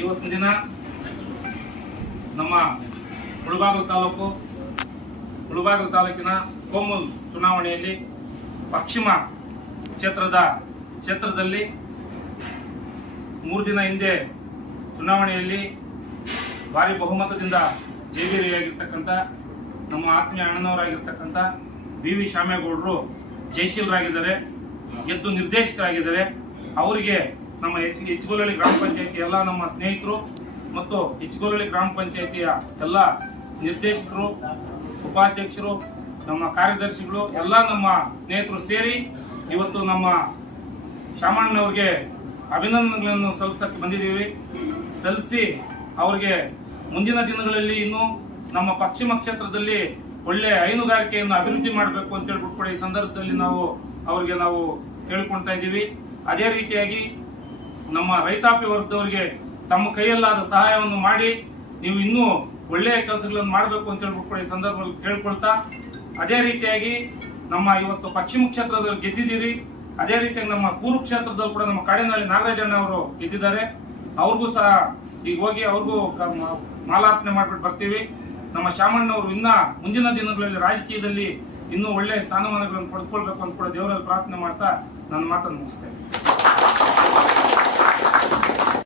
ಇವತ್ತಿನ ದಿನ ನಮ್ಮ ಮುಳಬಾಗಿಲು ತಾಲೂಕು ಮುಳಬಾಗಿಲು ತಾಲೂಕಿನ ಕೋಮುಲ್ ಚುನಾವಣೆಯಲ್ಲಿ ಪಶ್ಚಿಮ ಕ್ಷೇತ್ರದ ಕ್ಷೇತ್ರದಲ್ಲಿ ಮೂರು ದಿನ ಹಿಂದೆ ಚುನಾವಣೆಯಲ್ಲಿ ಭಾರಿ ಬಹುಮತದಿಂದ ಜೈವಿರಿಯಾಗಿರ್ತಕ್ಕಂಥ ನಮ್ಮ ಆತ್ಮೀಯ ಅಣ್ಣನವರಾಗಿರ್ತಕ್ಕಂಥ ಬಿ ವಿ ಶ್ಯಾಮೇಗೌಡರು ಜಯಶೀಲರಾಗಿದ್ದಾರೆ. ಗೆದ್ದು ನಿರ್ದೇಶಕರಾಗಿದ್ದಾರೆ. ಅವರಿಗೆ ನಮ್ಮ ಹೆಚ್ ಹೆಚ್ಗೋಲಹಳ್ಳಿ ಗ್ರಾಮ ಪಂಚಾಯತಿ ಎಲ್ಲ ನಮ್ಮ ಸ್ನೇಹಿತರು ಮತ್ತು ಹೆಚ್ಗೋಲಹಳ್ಳಿ ಗ್ರಾಮ ಪಂಚಾಯತಿಯ ಎಲ್ಲ ನಿರ್ದೇಶಕರು, ಉಪಾಧ್ಯಕ್ಷರು, ನಮ್ಮ ಕಾರ್ಯದರ್ಶಿಗಳು, ಎಲ್ಲ ನಮ್ಮ ಸ್ನೇಹಿತರು ಸೇರಿ ಇವತ್ತು ನಮ್ಮ ಶಾಮಣ್ಣವ್ರಿಗೆ ಅಭಿನಂದನೆಗಳನ್ನು ಸಲ್ಲಿಸಕ್ಕೆ ಬಂದಿದ್ದೀವಿ. ಸಲ್ಲಿಸಿ ಅವರಿಗೆ ಮುಂದಿನ ದಿನಗಳಲ್ಲಿ ಇನ್ನು ನಮ್ಮ ಪಶ್ಚಿಮ ಕ್ಷೇತ್ರದಲ್ಲಿ ಒಳ್ಳೆ ಹೈನುಗಾರಿಕೆಯನ್ನು ಅಭಿವೃದ್ಧಿ ಮಾಡಬೇಕು ಅಂತ ಹೇಳ್ಬಿಟ್ಟು ಈ ಸಂದರ್ಭದಲ್ಲಿ ನಾವು ಅವರಿಗೆ ನಾವು ಕೇಳ್ಕೊಳ್ತಾ ಇದ್ದೀವಿ. ಅದೇ ರೀತಿಯಾಗಿ ನಮ್ಮ ರೈತಾಪಿ ವರ್ಗದವರಿಗೆ ತಮ್ಮ ಕೈಯಲ್ಲಾದ ಸಹಾಯವನ್ನು ಮಾಡಿ ನೀವು ಇನ್ನೂ ಒಳ್ಳೆಯ ಕೆಲಸಗಳನ್ನು ಮಾಡಬೇಕು ಅಂತ ಹೇಳ್ಬಿಟ್ಟು ಈ ಸಂದರ್ಭದಲ್ಲಿ ಕೇಳ್ಕೊಳ್ತಾ, ಅದೇ ರೀತಿಯಾಗಿ ನಮ್ಮ ಇವತ್ತು ಪಶ್ಚಿಮ ಕ್ಷೇತ್ರದಲ್ಲಿ ಗೆದ್ದಿದ್ದೀರಿ. ಅದೇ ರೀತಿಯಾಗಿ ನಮ್ಮ ಪೂರ್ವ ಕ್ಷೇತ್ರದಲ್ಲಿ ಕೂಡ ನಮ್ಮ ಕಾಡಿನಹಳ್ಳಿ ನಾಗರಾಜಣ್ಣ ಅವರು ಗೆದ್ದಿದ್ದಾರೆ. ಅವ್ರಿಗೂ ಸಹ ಈಗ ಹೋಗಿ ಅವ್ರಿಗೂ ಮಾಲಾರ್ಪಣೆ ಮಾಡ್ಬಿಟ್ಟು ಬರ್ತೀವಿ. ನಮ್ಮ ಶಾಮಣ್ಣವರು ಇನ್ನ ಮುಂದಿನ ದಿನಗಳಲ್ಲಿ ರಾಜಕೀಯದಲ್ಲಿ ಇನ್ನೂ ಒಳ್ಳೆಯ ಸ್ಥಾನಮಾನಗಳನ್ನು ಪಡೆದುಕೊಳ್ಬೇಕು ಅಂತ ಕೂಡ ದೇವರಲ್ಲಿ ಪ್ರಾರ್ಥನೆ ಮಾಡ್ತಾ ನನ್ನ ಮಾತನ್ನು ಮುಗಿಸ್ತೇನೆ